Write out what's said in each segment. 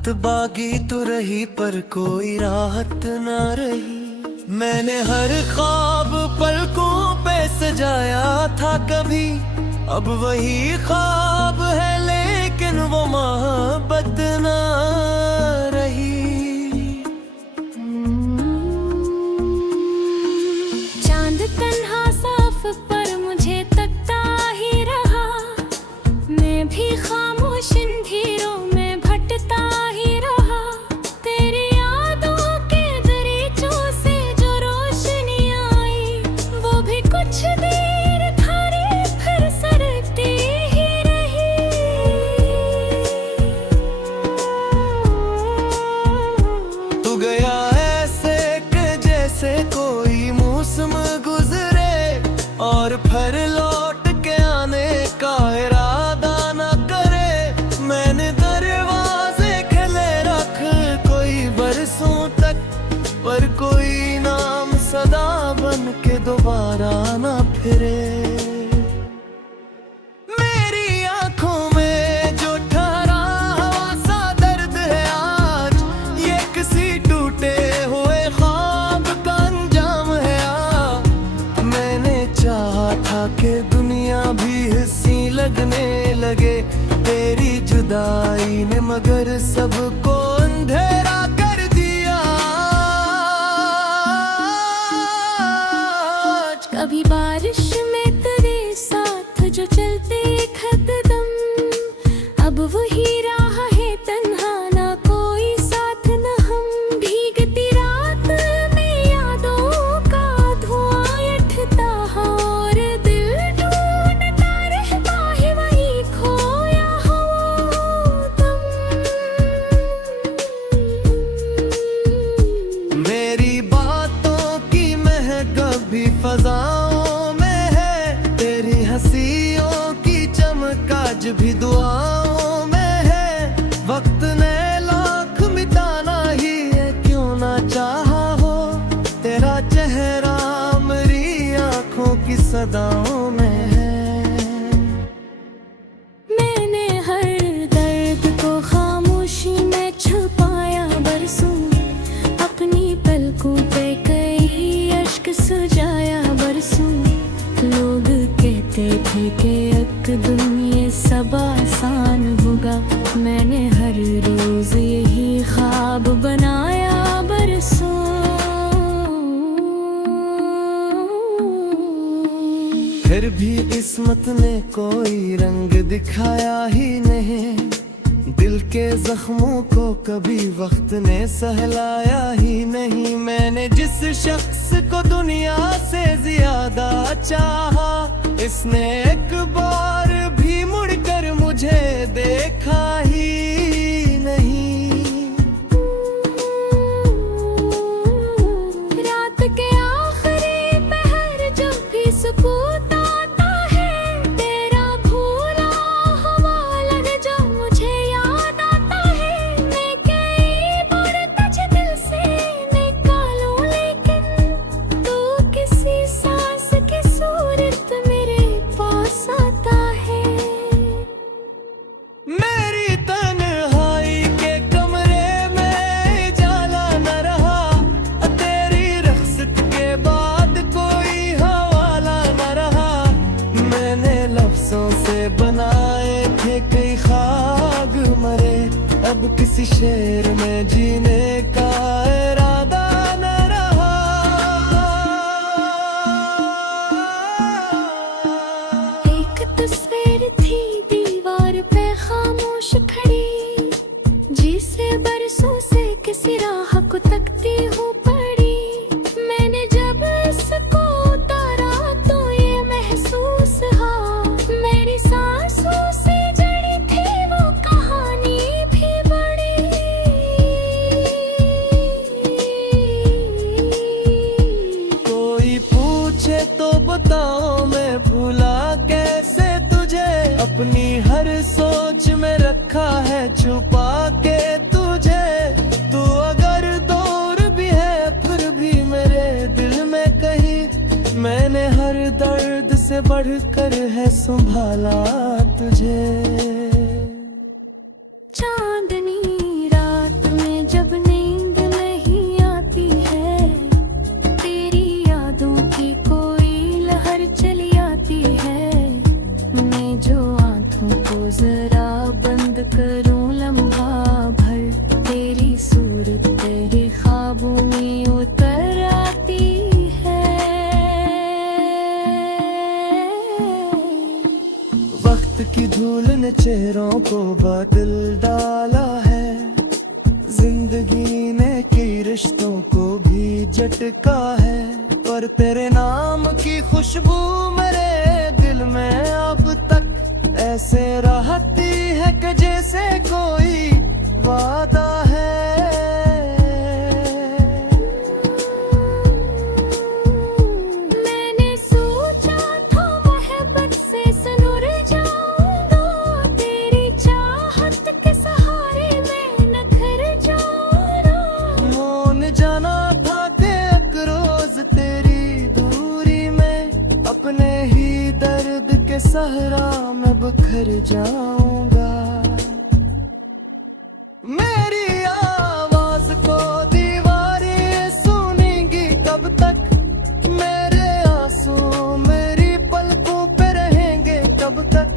रात बागी तो रही पर कोई राहत न रही। मैंने हर ख्वाब पलकों पे सजाया था कभी, अब वही ख्वाब है लेकिन वो मोहब्बत न रही। चांद तन्हा साफ पर मुझे तकता ही रहा, मैं भी खामोश अंधेरों में भटकता ही रहा। तेरी यादों के दरीचों से जो रोशनी आई, वो भी कुछ देर खड़ी फिर सरकती ही रही। तू गया ऐसे कि जैसे कोई मौसम गुजरे और फिर लौट के आने का इरादा न करे। मैंने दरवाजे खुले रख कोई बरसों तक, पर कोई नाम सदा बन के दोबारा न फिरे। मेरी आंखों में जो ठहरा हुआ सा दर्द है आज, ये किसी टूटे हुए ख्वाब का अंजाम है। मैंने चाहा था कि दुनिया भी हंसी लगने लगे तेरी जुदाई ने, मगर सबको अंधेरा कर दिया। कभी बारिश में तेरे साथ जो चलते कदम, अब वही राह है तन्हा, ना कोई साथ न हम। भीगती रात में यादों का धुआं उठता और दिल ढूंढता रहता है वही खोया हुआ दम। मेरी बातों की महक भी फजाओं में है, तेरी हंसियों की चमक आज भी दुआओं में है। वक्त ने लाख मिटाना ही है क्यों ना चाहा हो, तेरा चेहरा मेरी आंखों की सदाओं में है। मैंने हर दर्द को खामोशी में छुपाया बरसों, अपनी पलकों पे कई अश्क सजाया बरसों। लोग कहते थे कि एक दिन ये सब आसान होगा, मैंने हर रोज यही ख्वाब बनाया बरसों। फिर भी किस्मत ने कोई रंग दिखाया ही नहीं, दिल के जख्मों को कभी वक्त ने सहलाया ही नहीं। मैंने जिस शख्स को दुनिया से ज्यादा चाहा, इसने एक बार भी मुड़कर मुझे देखा ही नहीं। रात के आखिरी पहर जब भी सुकून आता है, तेरा भूला हुआ लहजा मुझे याद आता है। मैं कई बार तुझे दिल से निकालूं, लेकिन तू किसी सांस की सूरत मेरे पास आता है। मेरी तन्हाई के कमरे में जाला न रहा, तेरी रख्सत के बाद कोई हवाला न रहा। मैंने लफ्जों से बनाए थे कई ख्वाब मरे, अब किसी शेर में जीने का इरादा न रहा। एक तस्वीर थी दीवार पे खामोश खड़ी, जिसे बरसों से किसी राह को तकती हूँ पड़ी। मैंने जब इसको उतारा तो ये महसूस हुआ, मेरी सांसों से जड़ी थी वो कहानी भी बड़ी। कोई पूछे तो बताओ मैं भूला कैसे तुझे, अपनी हर सोच में रखा है छुपा के तुझे। तू अगर दूर भी है फिर भी मेरे दिल में कहीं, मैंने हर दर्द से बढ़कर है संभाला तुझे। चांदनी रात ख्वाबों में उतर आती है। वक्त की धूल ने चेहरों को बदल डाला है, जिंदगी ने कई रिश्तों को भी झटका है, पर तेरे नाम की खुशबू मेरे दिल में अब तक ऐसे रहती है कि जैसे कोई वादा है। मैंने सोचा था मोहब्बत से सनुर जाऊंगा, तेरी चाहत के सहारे मैं निखर जाऊंगा। मौन जाना था कि एक रोज तेरी दूरी में अपने ही दर्द के सहरा में बिखर जाऊंगा। मेरी आवाज को दीवारें सुनेंगी कब तक, मेरे आंसू मेरी पलकों पे रहेंगे कब तक।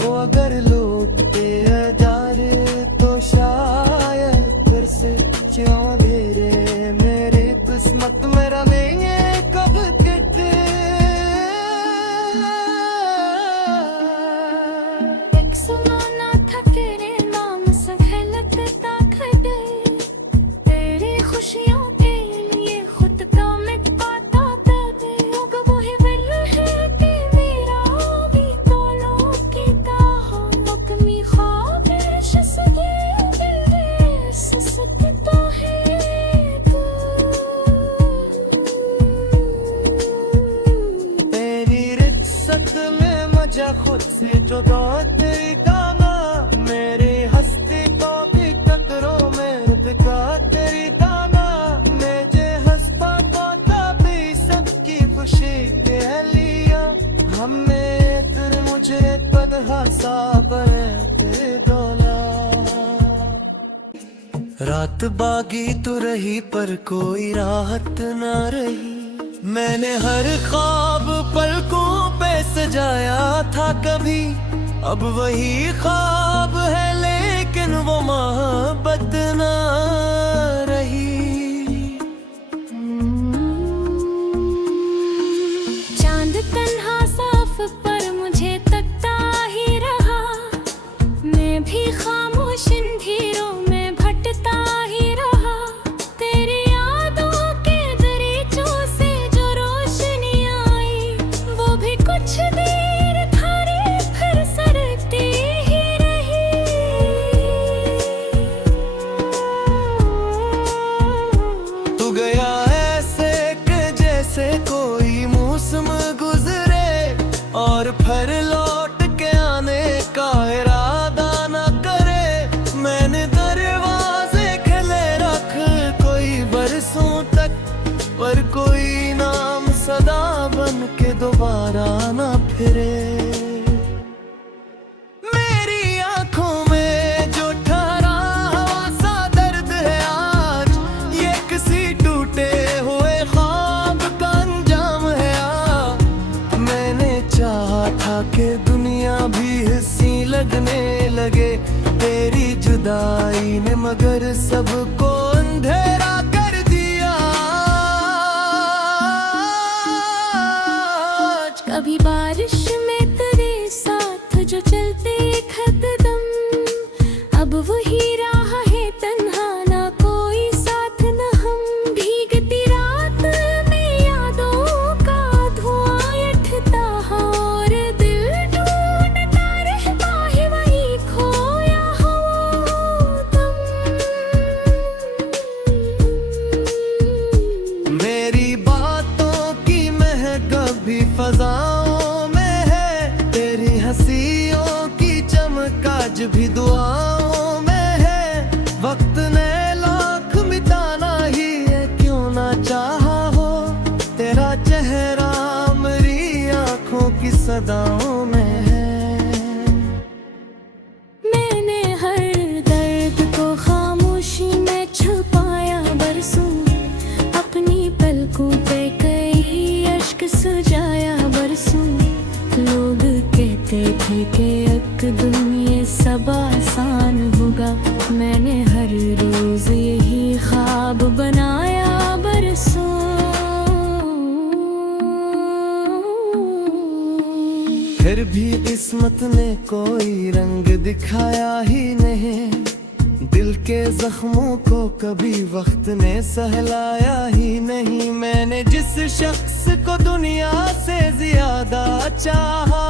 वो अगर लौट के आ जाए तो शायद फिर से क्यों घेरे मेरी किस्मत में रंगेंगे कब कितने। एक सुनाना था तेरे नाम से खिलता खड़े, तेरी खुशियों के लिए खुद का मिट पाता दे। अब वही दिल है कि मेरा भी तोलों की ताह, कमी ख्वाहिश से ये दिल सकता है तू। तेरी रिश्त में मजा खुद से जुदा तेरी दाना, मेरी हस्ती को भी टकरों में रुदका तेरी दाना। मुझे हंसता पाता भी सबकी खुशी के लिया, हमने तेरे मुझे तन्हा सा बने डोला। रात बागी तो रही पर कोई राहत ना रही, मैंने हर ख्वाब पलकों पे सजाया था कभी। अब वही ख्वाब है लेकिन वो मोहब्बत ना रही। चांद तन्हा साफ पर मुझे तकता ही रहा, मैं भी खामोश अंधेरों में भटकता ही रहा। तेरी यादों के दरीचों से जो रोशनी आई, वो भी कुछ देर थारे फिर सरकती ही रही। तू गया ऐसे कि जैसे कोई मौसम गुजरे, और फिर लौट के आने का इरादा न करे। मैंने दरवाजे खुले रख कोई बरसों तक, पर कोई नाम सदा बन के दोबारा न फिरे। मेरी आंखों में जो ठहरा हुआ सा दर्द है आज, ये किसी टूटे हुए ख्वाब का अंजाम है। मैंने चाहा था कि दुनिया भी हंसी लगने लगे, तेरी जुदाई ने मगर सबको अंधेरा कर दिया। कभी बारिश में तेरे साथ जो चलते कदम, अब वही राह है तन्हा ना कोई साथ न हम। भीगती रात में यादों का धुआं उठता है, और दिल ढूंढता रहता है वही खोया हुआ दम। मेरी बातों की महक भी फजाओं में है, तेरी हंसियों की चमक आज भी दुआओं में है। वक्त ने लाख मिटाना ही है क्यों ना चाहा हो, तेरा चेहरा मेरी आंखों की सदाओं में है। मैंने हर दर्द को खामोशी में छुपाया बरसों, अपनी पलकों पे कई अश्क सजाया बरसों। लोग कहते थे कि एक दिन ये सब आसान होगा, मैंने हर रोज यही ख्वाब बनाया। फिर भी किस्मत ने कोई रंग दिखाया ही नहीं, दिल के जख्मों को कभी वक्त ने सहलाया ही नहीं। मैंने जिस शख्स को दुनिया से ज्यादा चाहा,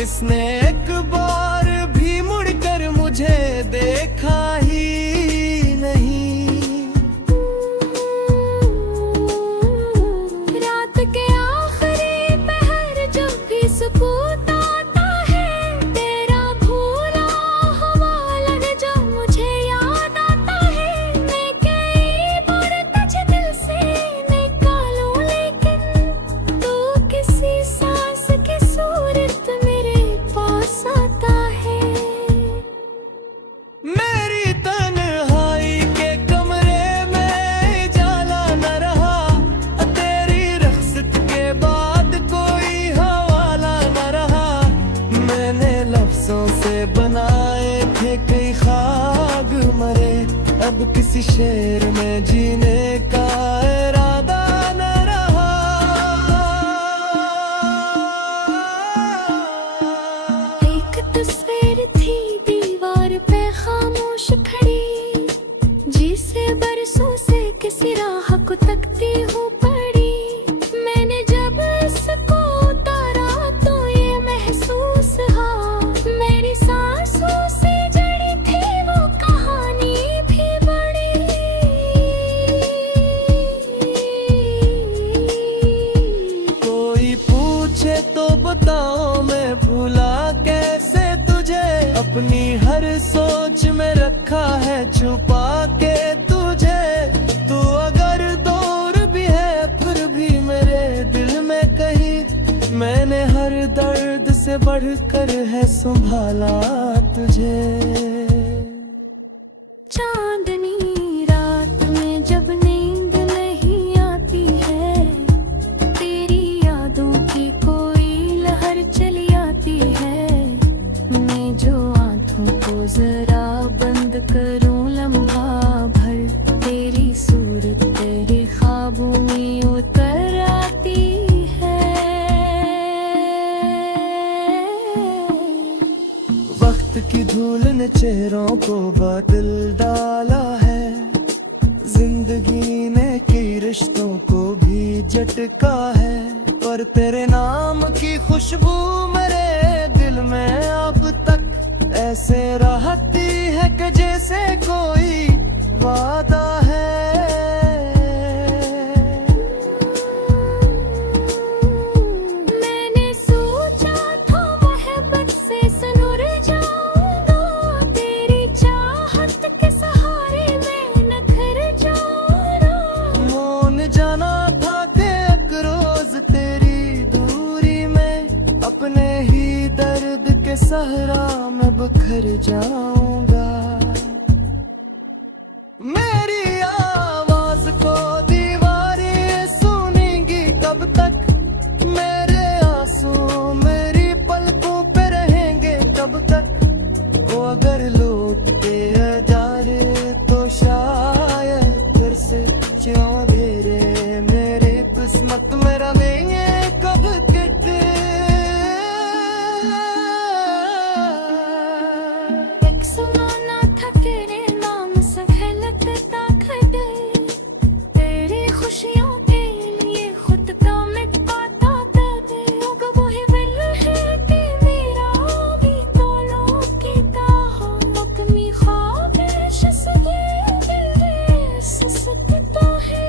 इसने एक बार भी मुड़कर मुझे देखा ही नहीं। रात के आखिरी पहर जब भी सुकून आता है, तेरा भूला हुआ लन जब मुझे याद आता है। मैं कई बार तुझे दिल से निकालूं, लेकिन तू किसी सांस की सूरत मेरे पास आता है। मेरी तन्हाई के कमरे में जाला न रहा, तेरी रख्सत के बाद कोई हवाला न रहा। मैंने लफ्जों से बनाए थे कई ख्वाब मरे, अब किसी शेर में जीने का इरादा न रहा। एक तस्वीर थी दीवार पे खामोश खड़ी, जिसे बरसों से किसी राह को तकती हूँ पड़ी। मैंने जब इसको उतारा तो ये महसूस हुआ, मेरी सांसों से जड़ी थी वो कहानी भी बड़ी। कोई पूछे तो बताओ मैं भूला कैसे तुझे, अपनी हर सोच में रखा है छुपा के तुझे। तू अगर दूर भी है फिर भी मेरे दिल में कहीं, मैंने हर दर्द से बढ़कर है संभाला तुझे। चांदनी रात में जब नींद नहीं आती है, तेरी यादों की कोई लहर चली आती है। मैं जो आँखों को जरा बंद करूं लम्हा भर, तेरी सूरत तेरे ख्वाबों में उतर आती है। वक्त की धूल ने चेहरों को बदल डाला है, जिंदगी ने कई रिश्तों को भी झटका है। पर तेरे नाम की खुशबू मेरे दिल में अब तक ऐसे रहती है कि जैसे कोई वादा है। मैंने सोचा था मोहब्बत से सनूर जाऊंगा, तेरी चाहत के सहारे मैं नखर जाऊंगा। मौन जाना था कि एक रोज तेरी दूरी में अपने ही दर्द के सहरा में बिखर जाऊंगा। मेरी आवाज को दीवारें सुनेंगी कब तक, मेरे आंसू मेरी पलकों पे रहेंगे कब तक। वो अगर लौट के जाए तो शायद फिर से क्यों घेरे मेरी किस्मत में रंगेंगे कब कितने। एक सुनाना था तेरे नाम से फैलता खड़े, तेरी खुशियों के लिए खुद का मिटाता दे। अब वही दिल है कि मेरा भी तोलों की ताह, कमी ख्वाबिश से ये दिल ससकता है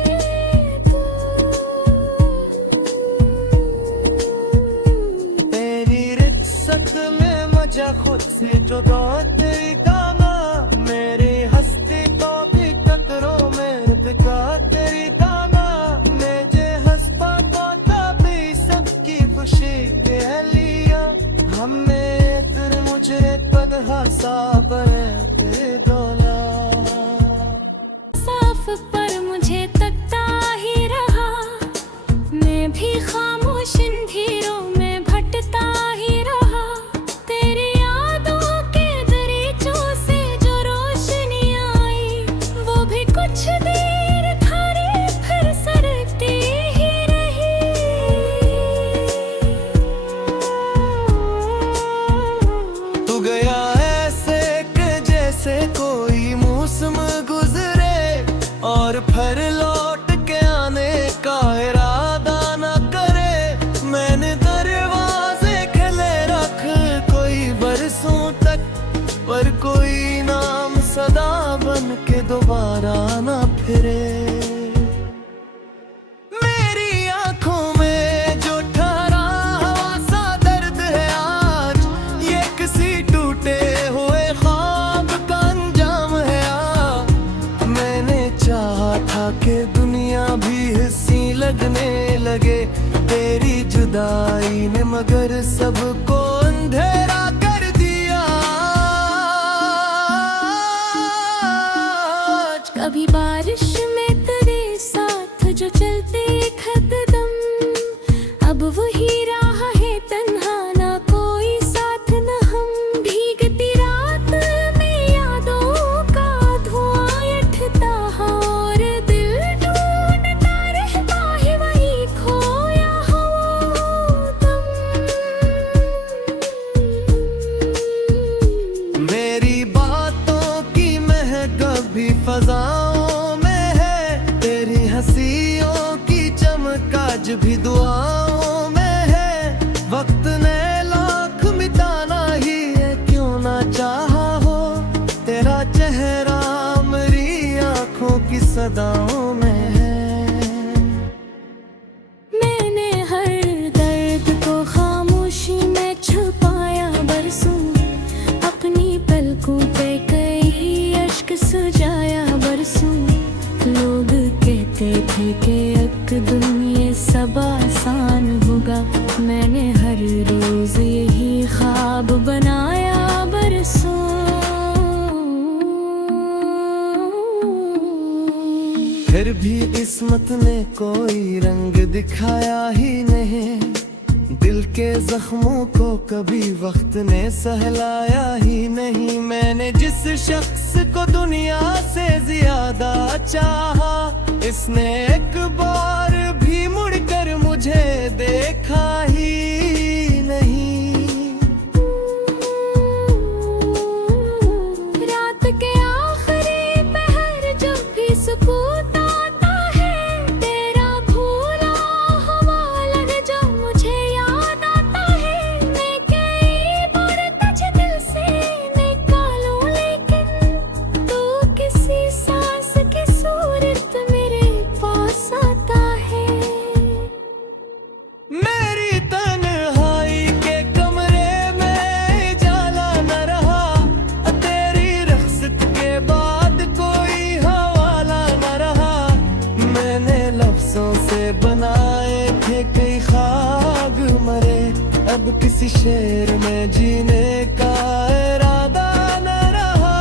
तू। तेरी रिक्सत में मजा खुद से जुदा तेरी गाना, मेरी हस्ती तो भी कतरों में बिका तेरी दाना। मैं जे हंस पाता तभी सबकी खुशी के लिया, हमने तेरे मुझे तन्हा सा बने के डोला। साफ पर मुझे तकता ही रहा, मैं भी खामोश अंधेरों में भटकता ही रहा। तेरी यादों के दरीचों से जो रोशनी आई, वो भी कुछ देर थारे फिर सरकती ही रही। दुनिया भी हिस्सी लगने लगे तेरी जुदाई ने, मगर सबको अंधेरा कर दिया। कभी बारिश में तेरे साथ जो चलते कदम, अब वही राह है तन्हा, ना कोई साथ न हम। भीगती रात में यादों का धुआं उठता और दिल ढूंढता रहता है वही खोया हुआ दम। मेरी बातों की महक भी फजाओं में है, तेरी हंसियों की चमक आज भी दुआओं में है। वक्त ने लाख मिटाना ही है क्यों ना चाहा हो, तेरा चेहरा मेरी आंखों की सदाओं में है। मैंने हर दर्द को खामोशी में छुपाया बरसों, अपनी पलकों पे कई अश्क सजाया बरसों। लोग कहते थे कि एक दिन ये सब आसान होगा, मैंने हर रोज यही ख्वाब बनाया बरसों। फिर भी किस्मत ने कोई रंग दिखाया ही नहीं, दिल के जख्मों को कभी वक्त ने सहलाया ही नहीं। मैंने जिस शख्स को दुनिया से ज्यादा चाहा, इसने एक बार भी मुड़कर मुझे देखा ही नहीं। रात के आखिरी पहर जब भी सुकून आता है, तेरा भूला हुआ लहजा मुझे याद आता है। मैं कई बार तुझे दिल से निकालूं, लेकिन तू किसी सांस की सूरत मेरे पास आता है। मेरी तन्हाई के कमरे में जाला न रहा, तेरी रख्सत के बाद कोई हवाला न रहा। मैंने लफ्जों से बनाए थे कई ख्वाब मरे, अब किसी शेर में जीने का इरादा न रहा।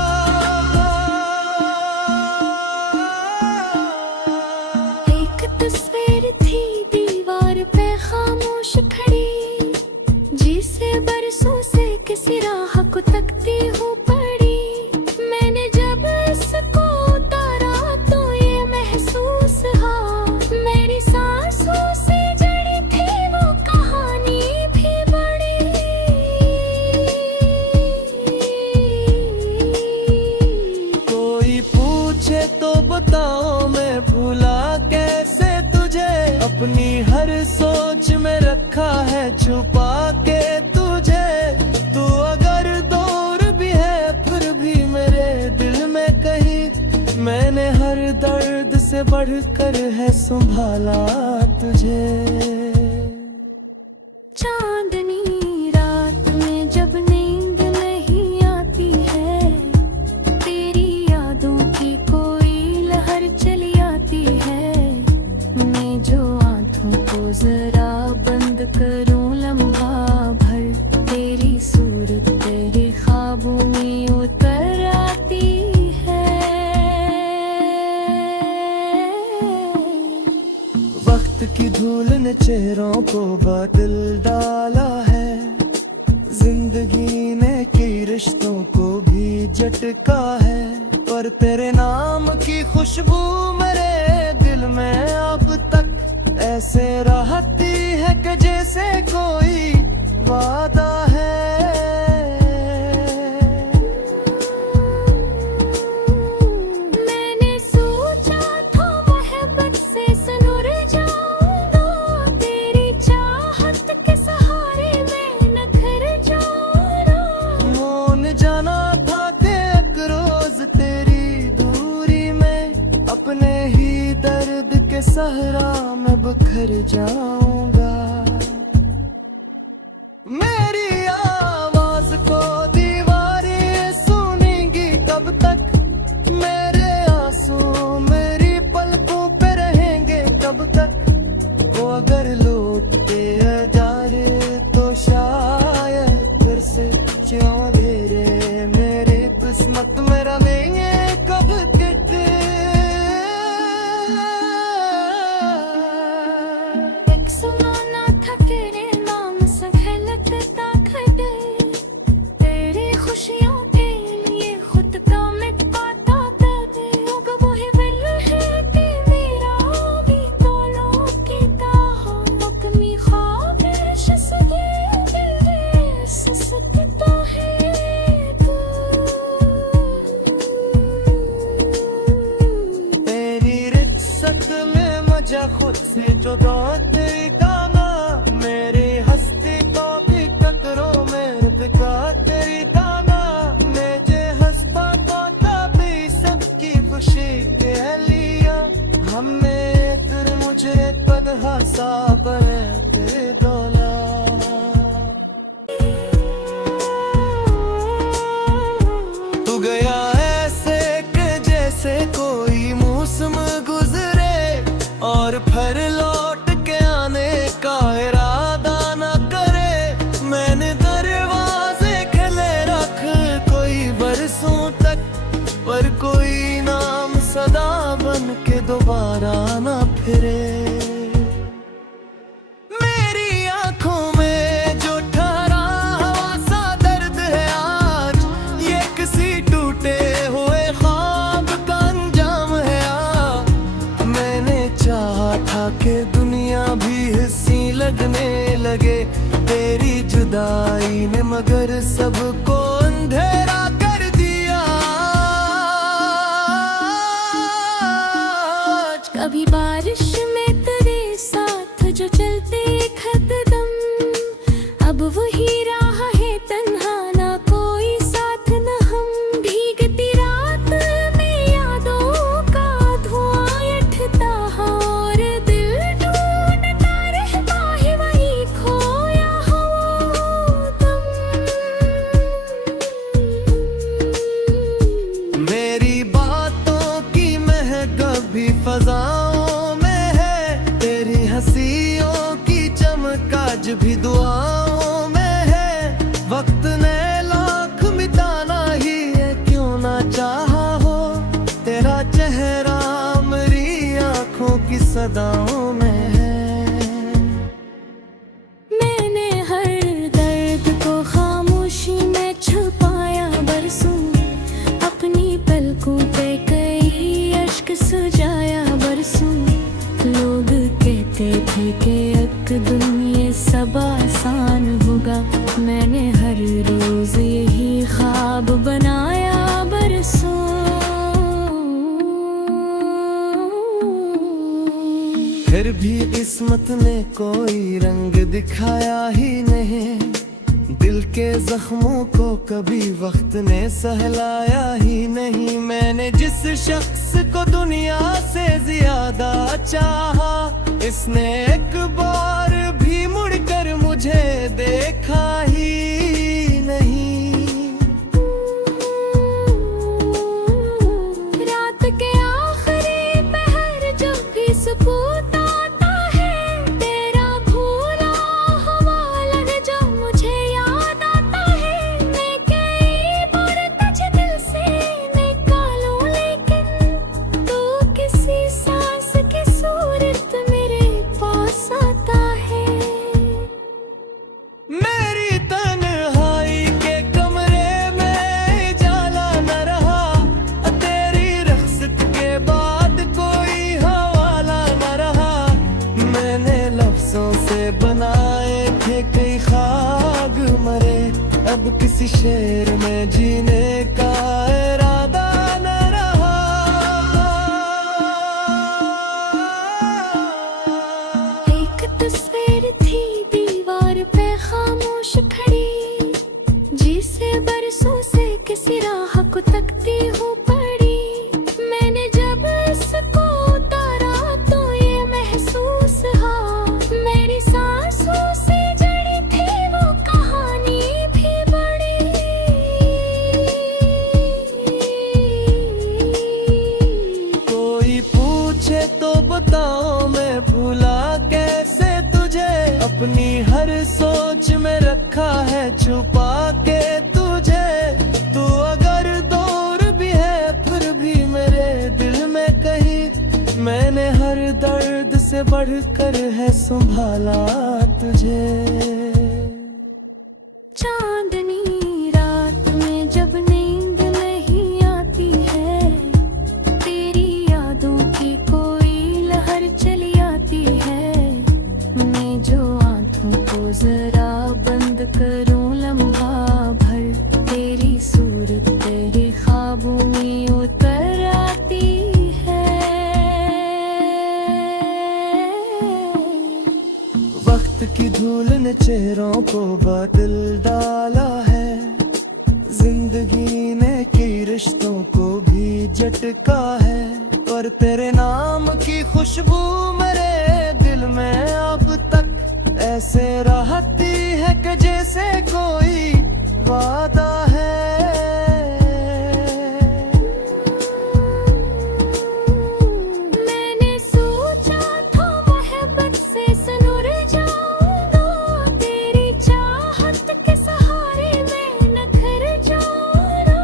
एक तस्वीर थी दीवार पे खामोश खड़ी, जिसे बरसों से किसी राह को तकती हूँ पड़ी। मैंने जब इसको उतारा तो ये महसूस हुआ, मेरी सांसों से जड़ी थी वो कहानी भी बड़ी। कोई पूछे तो बताओ मैं भूला कैसे तुझे, अपनी हर सोच में रखा है छुपा के तुझे। तू अगर दूर भी है फिर भी मेरे दिल में कहीं, मैंने हर दर्द से बढ़कर है संभाला तुझे। चांदनी रात में जब नींद नहीं आती है, तेरी यादों की कोई लहर चली आती है। मैं जो आंखों को जरा बंद करूं लम्हा भर, तेरी सूरत तेरे ख्वाबों में उतर आती है। वक्त की धूल ने चेहरों को बदल डाला है, जिंदगी ने कई रिश्तों को भी झटका है। पर तेरे नाम की खुशबू मेरे दिल में अब तक ऐसे रहती है कि जैसे कोई वादा है। मैंने सोचा था मोहब्बत से सनुर जाऊंगा, तेरी चाहत के सहारे मैं नखर जाऊंगा। मौन जाना था कि एक रोज तेरी दूरी में अपने ही दर्द के सहरा में बिखर जाऊंगा। मेरी आवाज को दीवारें सुनेंगी तब तक, मेरे आंसू मेरी पलकों पे रहेंगे जा खुद से जुदा तेरी गाना, मेरी हस्ती को भी टकरो मेरे बिका तेरी गाना, मुझे हंस पाता तभी सबकी खुशी के लिया, हमने तेरे मुझे तन्हा सा बने डोला। तू गया ऐसे कि जैसे कोई मौसम गुजरे और फिर लौट के आने का इरादा न करे, मैंने दरवाजे खुले रख कोई बरसों तक, पर कोई नाम सदा बन के दोबारा न फिरे। मेरी आंखों में जो ठहरा हवा सा दर्द है आज, ये किसी टूटे हुए ख्वाब का अंजाम है आज। मैंने चाहा था कि दुनिया भी हंसी लगने लगे, तेरी जुदाई ने मगर सबको अंधेरा कर दिया। कभी बारिश में तेरे साथ जो चलते कदम, अब वही राह है तन्हा, ना कोई साथ न हम। भीगती रात में यादों का धुआं उठता है और दिल ढूंढता रहता है वही खोया हुआ दम। मेरी बातों की महक भी फजाओं में है, तेरी हंसियों की चमक आज भी दुआओं में है। वक्त ने लाख मिटाना ही है क्यों ना चाहा हो, तेरा चेहरा मेरी आंखों की सदाओं में है। मैंने हर दर्द को खामोशी में छुपाया बरसों, अपनी पलकों पे कई अश्क सजाया बरसों। लोग कहते थे कि एक दिन ये सब आसान होगा, मैंने हर रोज यही ख्वाब बनाया बरसों। फिर भी किस्मत ने कोई रंग दिखाया ही नहीं, दिल के जख्मों को कभी वक्त ने सहलाया ही नहीं। मैंने जिस शख्स को दुनिया से ज्यादा चाहा, इसने एक बार भी मुड़कर मुझे देखा ही नहीं। रात के आखिरी पहर जब भी सुकून आता है, तेरा भूला हुआ लहजा मुझे याद आता है। मैं कई बार तुझे दिल से निकालूं, लेकिन तू किसी सांस की सूरत मेरे पास आता है। मेरी तन्हाई के कमरे में जाला न रहा, तेरी रख्सत के बाद कोई हवाला न रहा। मैंने लफ्जों से बनाए थे कई ख्वाब मरे, अब किसी शेर में जीने का इरादा न रहा। एक तस्वीर थी दीवार पे खामोश खड़ी, जिसे बरसों से किसी राह को तकती हूँ पड़ी। मैंने जब इसको उतारा तो ये महसूस हुआ, मेरी सांसों से जड़ी थी वो कहानी भी बड़ी। कोई पूछे तो बताओ मैं भूला कैसे तुझे, अपनी हर सोच में रखा है छुपा के तुझे। तू अगर दूर भी है फिर भी मेरे दिल में कहीं, मैंने हर दर्द से बढ़कर है संभाला तुझे। चांदनी रात में जब नींद नहीं आती है, तेरी यादों की कोई लहर चली आती है। मैं जो आंखों को जरा बंद करूं लम्हा भर, तेरी सूरत तेरे ख्वाबों में उतर आती है। वक्त की धूल ने चेहरों को बदल डाला है, जिंदगी ने की रिश्तों को भी झटका है। पर तेरे नाम की खुशबू मेरे दिल में अब तक ऐसे रहती है कि जैसे कोई वादा है। मैंने सोचा था मोहब्बत से सनुर जाऊंगा, तेरी चाहत के सहारे मैं न कर जाऊंगा।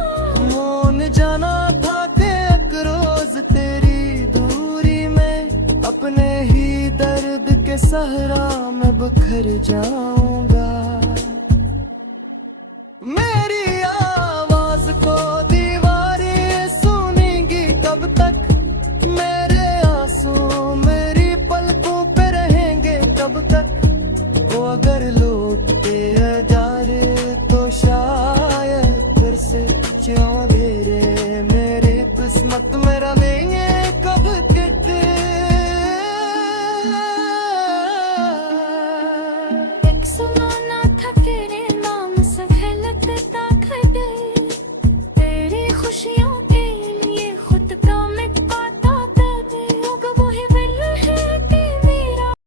मौन जाना था कि एक रोज तेरी दूरी में अपने ही दर्द के सहरा में बिखर जाऊंगा।